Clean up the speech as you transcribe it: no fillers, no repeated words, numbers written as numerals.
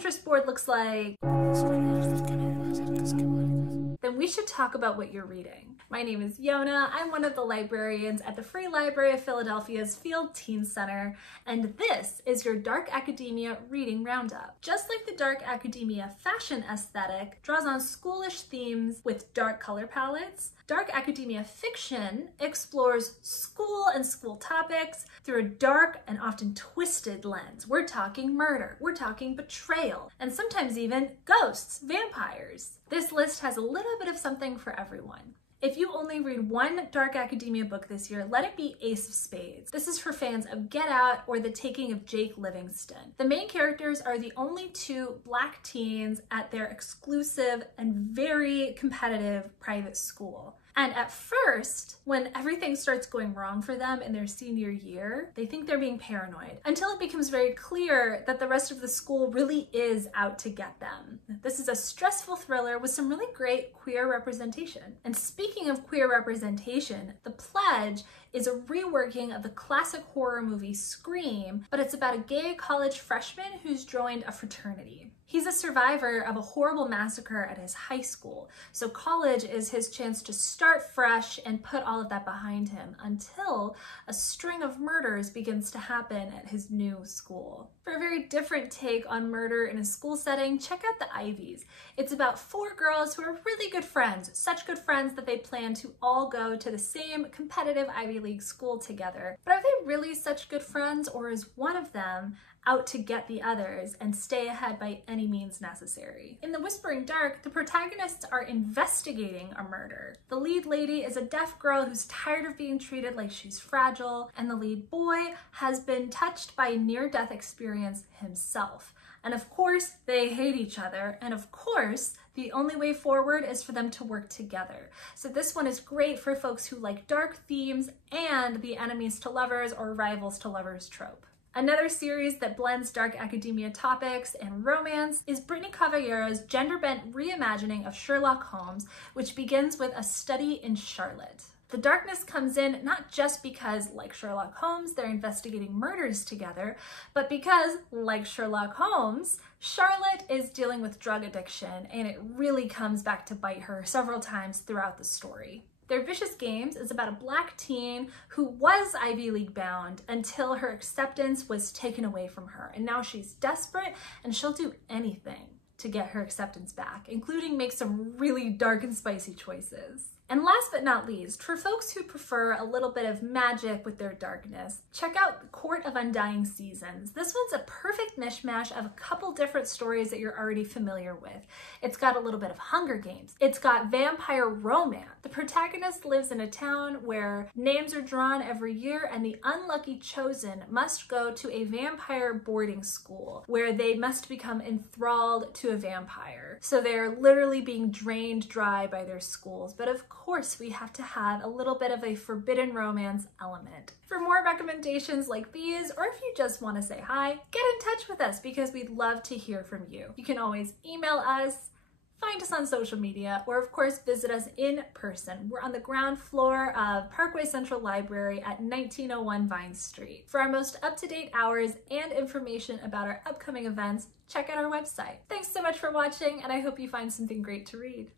Pinterest board looks like, then we should talk about what you're reading. My name is Yona. I'm one of the librarians at the Free Library of Philadelphia's Field Teen Center, and this is your Dark Academia Reading Roundup. Just like the Dark Academia fashion aesthetic draws on schoolish themes with dark color palettes, Dark Academia fiction explores school and school topics through a dark and often twisted lens. We're talking murder, we're talking betrayal, and sometimes even ghosts, vampires. This list has a little bit of something for everyone. If you only read one Dark Academia book this year, let it be Ace of Spades. This is for fans of Get Out or The Taking of Jake Livingston. The main characters are the only two Black teens at their exclusive and very competitive private school. And at first, when everything starts going wrong for them in their senior year, they think they're being paranoid, until it becomes very clear that the rest of the school really is out to get them. This is a stressful thriller with some really great queer representation. And speaking of queer representation, The Pledge is a reworking of the classic horror movie Scream, but it's about a gay college freshman who's joined a fraternity. He's a survivor of a horrible massacre at his high school, so college is his chance to start fresh and put all of that behind him until a string of murders begins to happen at his new school. For a very different take on murder in a school setting, check out The Ivies. It's about four girls who are really good friends, such good friends that they plan to all go to the same competitive Ivy League school together. But are they really such good friends, or is one of them out to get the others and stay ahead by any means necessary? In The Whispering Dark, the protagonists are investigating a murder. The lead lady is a deaf girl who's tired of being treated like she's fragile, and the lead boy has been touched by a near-death experience himself. And of course, they hate each other, and of course, the only way forward is for them to work together. So this one is great for folks who like dark themes and the enemies to lovers or rivals to lovers trope. Another series that blends dark academia topics and romance is Brittany Cavaliero's gender-bent reimagining of Sherlock Holmes, which begins with a study in Charlotte. The darkness comes in not just because, like Sherlock Holmes, they're investigating murders together, but because, like Sherlock Holmes, Charlotte is dealing with drug addiction, and it really comes back to bite her several times throughout the story. Their Vicious Games is about a Black teen who was Ivy League bound until her acceptance was taken away from her. And now she's desperate and she'll do anything to get her acceptance back, including make some really dark and spicy choices. And last but not least, for folks who prefer a little bit of magic with their darkness, check out Court of Undying Seasons. This one's a perfect mishmash of a couple different stories that you're already familiar with. It's got a little bit of Hunger Games. It's got vampire romance. The protagonist lives in a town where names are drawn every year, and the unlucky chosen must go to a vampire boarding school where they must become enthralled to a vampire. So they're literally being drained dry by their schools. But of course, we have to have a little bit of a forbidden romance element. For more recommendations like these, or if you just want to say hi, get in touch with us because we'd love to hear from you. You can always email us, find us on social media, or of course visit us in person. We're on the ground floor of Parkway Central Library at 1901 Vine Street. For our most up-to-date hours and information about our upcoming events, check out our website. Thanks so much for watching, and I hope you find something great to read.